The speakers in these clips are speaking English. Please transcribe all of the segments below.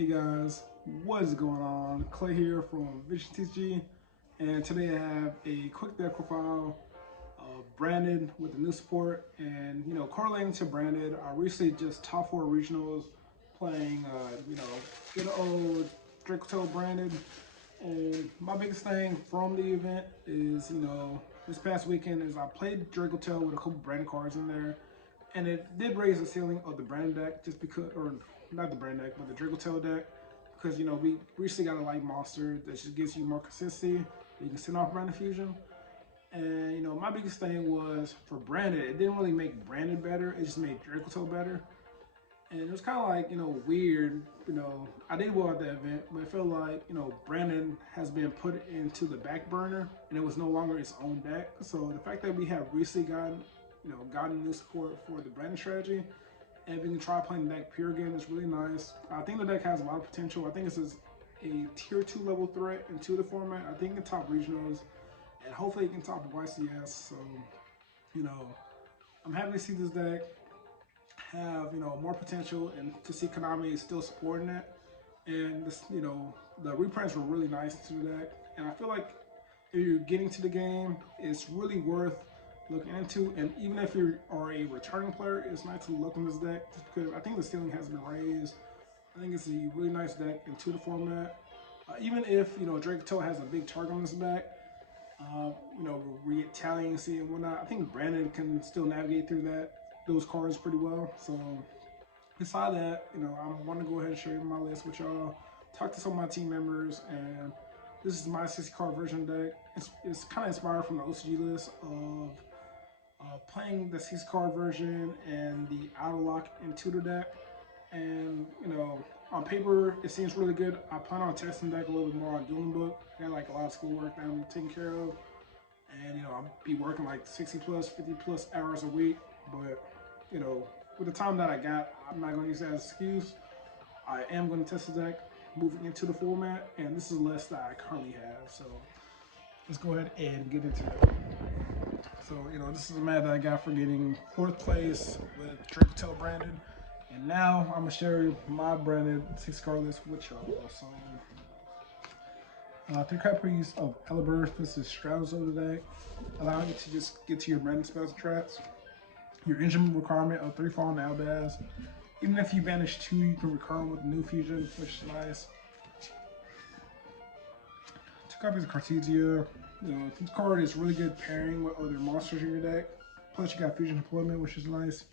Hey guys, what is going on? Clay here from Vision TG, and today I have a quick deck profile of Branded with the new support. And correlating to Branded, I recently just top 4 regionals playing good old YuGiOh Branded. And my biggest thing from the event is this past weekend is I played YuGiOh with a couple Branded cards in there, and it did raise the ceiling of the Branded deck just because, or not the Branded deck, but the YuGiOh deck, because we recently got a light monster that just gives you more consistency. You can send off Branded Fusion, and my biggest thing was for Branded, it didn't really make Branded better. It just made YuGiOh better, and it was kind of like weird. I did well at that event, but I feel like Branded has been put into the back burner, and it was no longer its own deck. So the fact that we have recently gotten new support for the Branded strategy, and if you can try playing the deck pure again, it's really nice. I think the deck has a lot of potential. I think this is a tier 2 level threat into the format. I think it can top regionals, and hopefully it can top YCS. So, I'm happy to see this deck have more potential, and to see Konami is still supporting it. And this, the reprints were really nice to the deck, and I feel like if you're getting to the game, it's really worth looking into. And even if you are a returning player, it's nice to look in this deck just because I think the ceiling has been raised. I think it's a really nice deck into the format. Even if YuGiOh has a big target on his back, retaliancy and whatnot, I think Brandon can still navigate through those cards pretty well. So beside that, I want to go ahead and show you my list with y'all, talk to some of my team members, and this is my 60 card version deck. It's kind of inspired from the OCG list of playing the 60 card version and the auto lock into the deck. And on paper it seems really good. I plan on testing the deck a little bit more on Doom Book. I got like a lot of schoolwork that I'm taking care of, and I'll be working like 60 plus 50 plus hours a week. But with the time that I got, I'm not going to use that as an excuse. I am going to test the deck moving into the format, and this is a list that I currently have. So let's go ahead and get into it. So this is a map that I got for getting 4th place with YuGiOh Branded, and now I'm gonna share my Branded 6 card list with y'all. So 3 card per use of albaz. This is Straddles of the deck, allowing you to just get to your Branded spells and traps. Your engine requirement of 3 fallen albaz. Even if you banish 2, you can recur with new fusion, which is nice. 2 copies of Cartesia. This card is really good pairing with other monsters in your deck. Plus, you got fusion deployment, which is nice.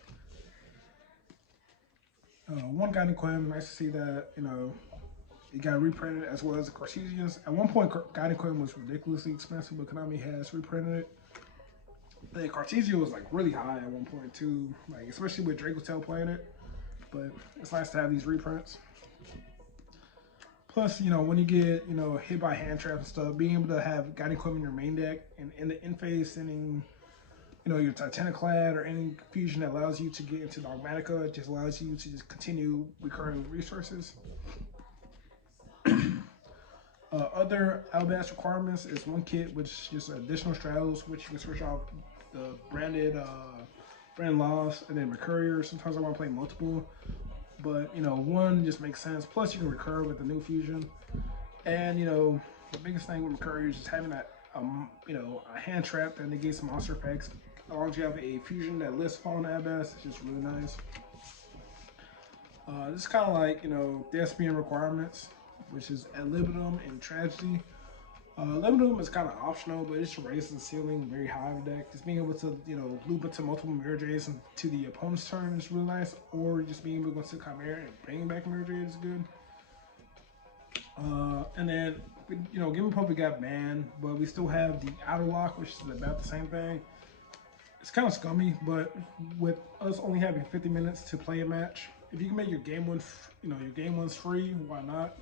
1 Guiding Quim. Nice to see that it got reprinted, as well as the Cartesias. At one point, Guiding Quim was ridiculously expensive, but Konami has reprinted it. The Cartesia was like really high at one point too, like especially with YuGiOh playing it. But it's nice to have these reprints. Plus, when you get, hit by hand traps and stuff, being able to have Guiding Quim in your main deck and in the in phase sending, your Titaniclad or any fusion that allows you to get into Dogmatica, it just allows you to just continue recurring resources. Other albaz requirements is 1 kit, which is just additional straddles, which you can switch off the Branded Loss and then Mercurier. Sometimes I want to play multiple, but 1 just makes sense. Plus, you can recur with the new fusion, and the biggest thing with Mercurier is just having that a hand trap that negates monster effects. As long as you have a fusion that lists fallen albaz, it's just really nice. This is kind of like the SPN requirements, which is ad libitum and tragedy. Libitum is kind of optional, but it just raises the ceiling very high of the deck. Just being able to, loop into multiple Mirror Jades into the opponent's turn is really nice, or just being able to go to Chimera and bring back Mirror Jade is good. And then, Game Puppet got banned, but we still have the Auto Lock, which is about the same thing. It's kind of scummy, but with us only having 50 minutes to play a match, if you can make your game one, your game one's free, why not?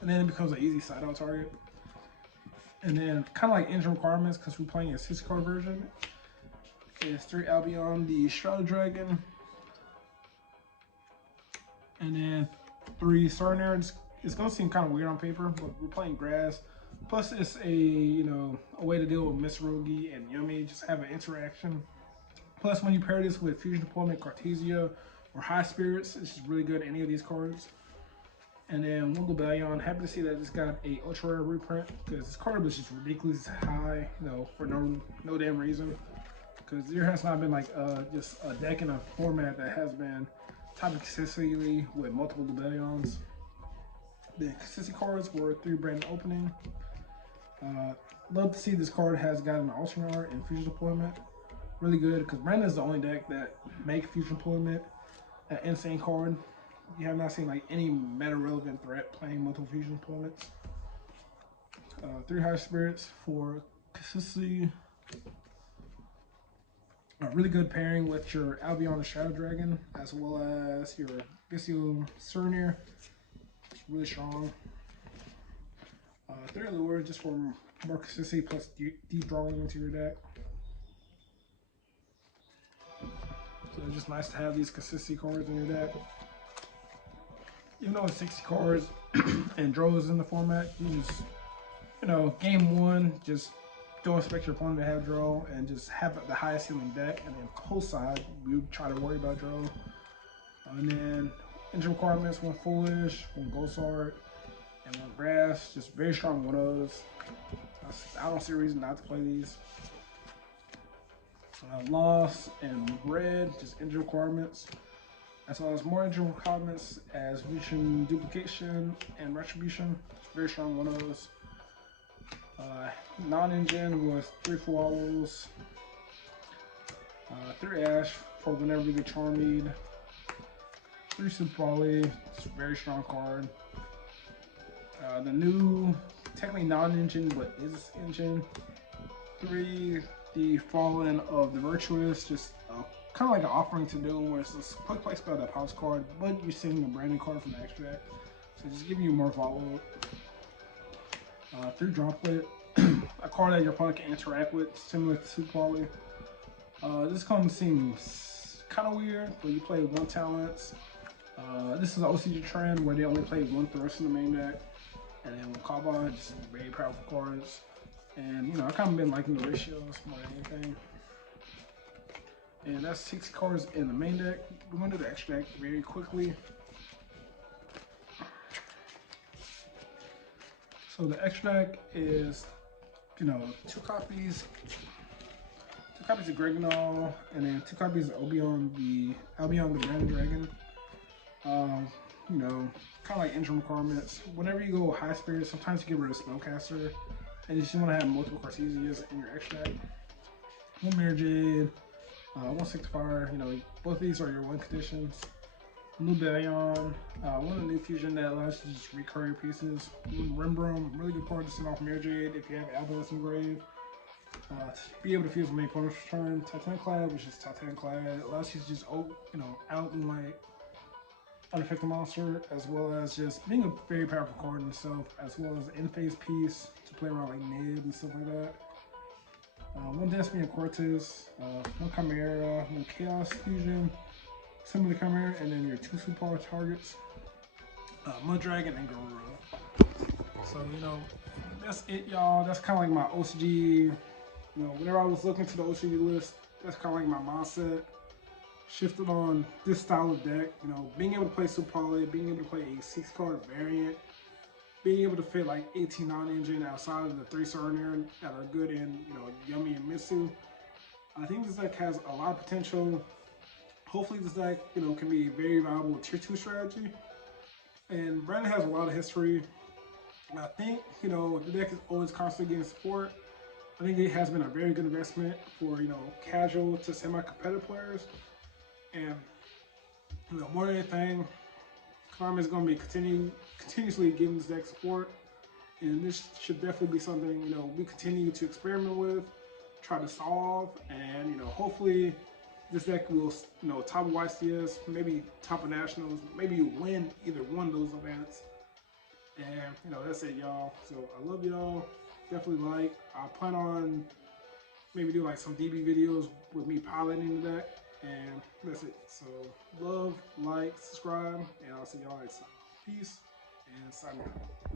And then it becomes an easy side out target. And then kind of like engine requirements, because we're playing a 60 card version, is 3 Albion, the Shadow Dragon, and then 3 Sarnair. It's gonna seem kind of weird on paper, but we're playing grass. Plus, it's a way to deal with Miss Rogi and Yumi, just have an interaction. Plus, when you pair this with Fusion Deployment, Cartesia, or High Spirits, it's just really good. Any of these cards. And then one Lubellion. Happy to see that this got a ultra rare reprint because this card was just ridiculously high, you know, for no damn reason. Because there has not been like just a deck in a format that has been topping consistently with multiple Lubellions. The consistency cards were 3 brand opening. Love to see this card has gotten an alternate art and fusion deployment. Really good because Brandon is the only deck that make fusion deployment an insane card. You have not seen like any meta relevant threat playing multiple fusion deployments. 3 high spirits for consistency. A really good pairing with your Albion the Shadow Dragon as well as your Visio Surnir. It's really strong. 3 Allure just for more consistency plus deep drawing into your deck. So it's just nice to have these consistency cards in your deck. Even though it's 60 cards and draw is in the format, you just, you know, game 1, just don't expect your opponent to have draw and just have the highest ceiling deck. And then coast side, you try to worry about draw. And then engine requirements, 1 Foolish, 1 Ghost Art, and 1 Grass. Just very strong one of those. I don't see a reason not to play these. Loss and red, just engine requirements. As well as more engine requirements as vision duplication and retribution. Very strong one of those. Non-engine was 3 Fualos, 3 Ash for whenever you get Charmed, 3 Super Poly, it's a very strong card. The new, technically non-engine, but is engine, 3 the Fallen of the Virtuous, just kind of like an offering to do where it's a quick play spell that pops card, but you're sending a branding card from the extract, so just giving you more follow. 3 Droplet, a card that your opponent can interact with, similar to Super Poly. This card seems kind of weird, but you play 1 talents. This is an OCG trend where they only play 1 Thrust in the main deck, and then 1 Kaba, just very powerful cards. And you know, I kind of been liking the ratios more than anything. And that's 6 cards in the main deck. We're going to do the extract very quickly. So the extract is, you know, 2 copies of Gregonol, and then 2 copies of Albion the Branded Dragon. You know, kind of like engine requirements. Whenever you go high spirit, sometimes you get rid of Spellcaster, and you just want to have multiple Cartesias in your extract. 1 Mirror Jade, 1 Signifier. You know, both of these are your win conditions. Lubellion, 1 new fusion that allows you to just recur your pieces. 1 Rembrandt, really good card to send off Mirror Jade if you have albaz in grave. To be able to fuse on main opponent's turn. Titanclad, which is Titanclad, allows you to just out and like unaffected monster, as well as just being a very powerful card in itself, as well as an in-phase piece to play around like Nib and stuff like that. 1 Destiny and Cortez, 1 Chimera, 1 Chaos Fusion, similar to Chimera, and then your 2 super power targets, Mud Dragon and Garura. So, you know, that's it, y'all. That's kind of like my OCG, you know, whenever I was looking to the OCG list, that's kind of like my mindset. Shifted on this style of deck, you know, being able to play Super Poly, being able to play a 6-card variant, being able to fit like 18 non-engine outside of the 3 Surnir that are good in, you know, Yummy and Mitsu. I think this deck has a lot of potential. Hopefully this deck, you know, can be a very valuable tier 2 strategy. And Brandon has a lot of history. I think, you know, the deck is always constantly getting support. I think it has been a very good investment for, you know, casual to semi-competitive players. And, you know, more than anything, konami is going to be continuously giving this deck support. And this should definitely be something, you know, we continue to experiment with, try to solve, and, you know, hopefully this deck will, you know, top of YCS, maybe top of Nationals, maybe you win either one of those events. And, you know, that's it, y'all. So I love y'all. Definitely like. I plan on maybe do like some DB videos with me piloting the deck. And that's it. So love, like, subscribe, and I'll see y'all next time. Peace and sign out.